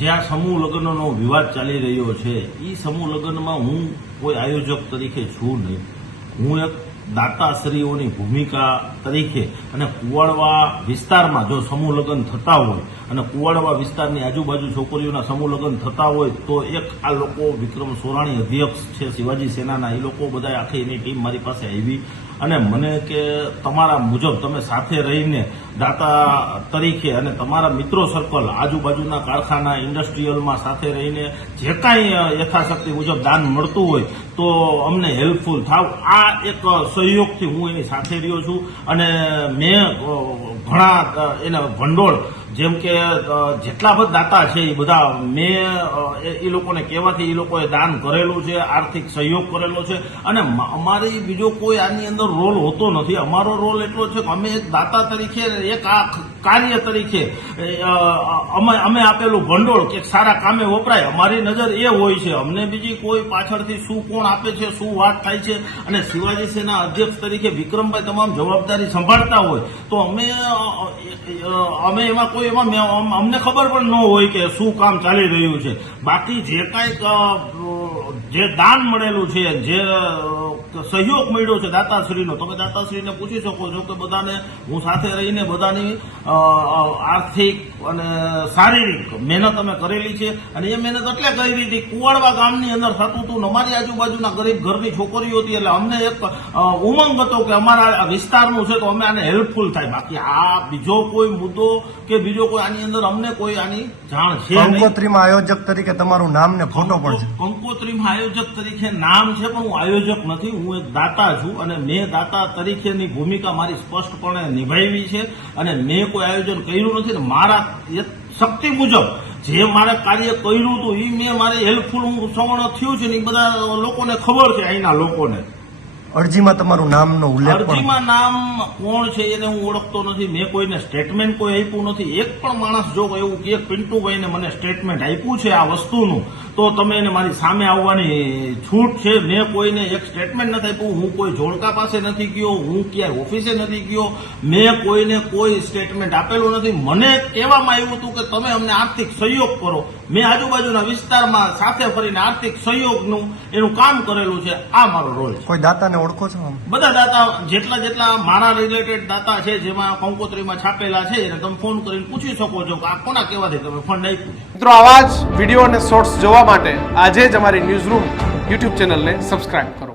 જે આ સમૂહ લગ્નનો વિવાદ ચાલી રહ્યો છે એ સમૂહ લગ્નમાં હું કોઈ આયોજક તરીકે છું નહીં. હું એક દાતાશ્રીઓની ભૂમિકા તરીકે અને કુવાડવા વિસ્તારમાં જો સમૂહ લગ્ન થતા હોય અને કુવાડવા વિસ્તારની આજુબાજુ છોકરીઓના સમૂહ લગ્ન થતા હોય તો એક આ લોકો વિક્રમ સોરાણી અધ્યક્ષ છે શિવાજી સેનાના, એ લોકો બધા આખી એની ટીમ મારી પાસે આવી અને મને કે તમારા મુજબ તમે સાથે રહીને દાતા તરીકે અને તમારા મિત્રો સર્કલ આજુબાજુના કારખાના ઇન્ડસ્ટ્રીયલમાં સાથે રહીને જે કાંઈ યથાશક્તિ મુજબ દાન મળતું હોય તો અમને હેલ્પફુલ થાવ. આ એક સહયોગથી હું એની સાથે રહ્યો છું અને મેં ઘણા એના ભંડોળ જેમ કે જેટલા બધા દાતા છે એ બધા મેં એ લોકોને કહેવાથી એ લોકોએ દાન કરેલું છે, આર્થિક સહયોગ કરેલો છે અને અમારી બીજો કોઈ આની અંદર રોલ હોતો નથી. અમારો રોલ એટલો છે કે અમે એક દાતા તરીકે એક આ કાર્ય તરીકે અમે આપેલું ભંડોળ કે સારા કામે વપરાય, અમારી નજર એ હોય છે. અમને બીજી કોઈ પાછળથી શું કોણ આપે છે, શું વાત થાય છે અને શિવાજી સેના અધ્યક્ષ તરીકે વિક્રમભાઈ તમામ જવાબદારી સંભાળતા હોય તો અમે એમાં કોઈ અમને ખબર પણ ન હોય કે શું કામ ચાલી રહ્યું છે. બાકી જે કાંઈક જે દાન મળેલું છે, જે સહયોગ મળ્યો છે દાતાશ્રીનો, તમે દાતાશ્રીને પૂછી શકો છો કે બધાને હું સાથે રહીને બધાની આર્થિક અને શારીરિક મહેનત અમે કરેલી છે અને એ મહેનત એટલે કરી હતી કુવાડવા ગામની અંદર થતું હતું. અમારી આજુબાજુના ગરીબ ઘરની છોકરીઓ હતી એટલે અમને એક ઉમંગ હતો કે અમારા વિસ્તારનું છે તો અમે આને હેલ્પફુલ થાય. બાકી આ બીજો કોઈ મુદ્દો કે બીજો કોઈ આની અંદર અમને કોઈ આની જાણ છે નહીં. કંકોત્રીમાં આયોજક તરીકે તમારું નામ ને ફોટો પણ છે. કંકોત્રીમાં આયોજક તરીકે નામ છે પણ હું આયોજક નથી, હું એક દાતા છું અને મેં દાતા તરીકેની ભૂમિકા મારી સ્પષ્ટપણે નિભાવી છે અને મેં કોઈ આયોજન કર્યું નથી ને મારા શક્તિ મુજબ જે મારે કાર્ય કર્યું હતું એ મેં મારી હેલ્પફુલ હું સવર્ણ થયું છે ને એ બધા લોકોને ખબર છે, અહીંના લોકોને. અરજીમાં તમારું નામનો ઉલ્લેખ પણ અરજીમાં નામ કોણ છે એને હું ઓળખતો નથી. મેં કોઈને સ્ટેટમેન્ટ કોઈ આપ્યું નથી. એક પણ માણસ જો એવું કે પિન્ટુભાઈને મને સ્ટેટમેન્ટ આપ્યું છે આ વસ્તુનું તો તમે એને મારી સામે આવવાની છૂટ છે. મેં કોઈને એક સ્ટેટમેન્ટ નથી આપ્યું. હું કોઈ જોડકા પાસે નથી ગયો, હું ક્યાંય ઓફિસે નથી ગયો, મેં કોઈને કોઈ સ્ટેટમેન્ટ આપેલું નથી. મને કહેવામાં આવ્યું હતું કે તમે અમને આર્થિક સહયોગ કરો. મેં આજુબાજુના વિસ્તારમાં સાથે ફરીને આર્થિક સહયોગનું એનું કામ કરેલું છે. આ મારો રોલ છે. કોઈ દાતાને ઓળખો છો? બધા દાતા જેટલા મારા રિલેટેડ દાતા છે જેમાં કંકોત્રીમાં છાપેલા છે એને તમે ફોન કરીને પૂછી શકો છો કે આ કોના કહેવાથી તમે ફંડ આપ્યું. મિત્રો આવા જ વિડીયો અને શોર્ટ્સ જોવા માટે આજે જ અમારી ન્યૂઝ રૂમ યુટ્યુબ ચેનલને સબસ્ક્રાઇબ કરો.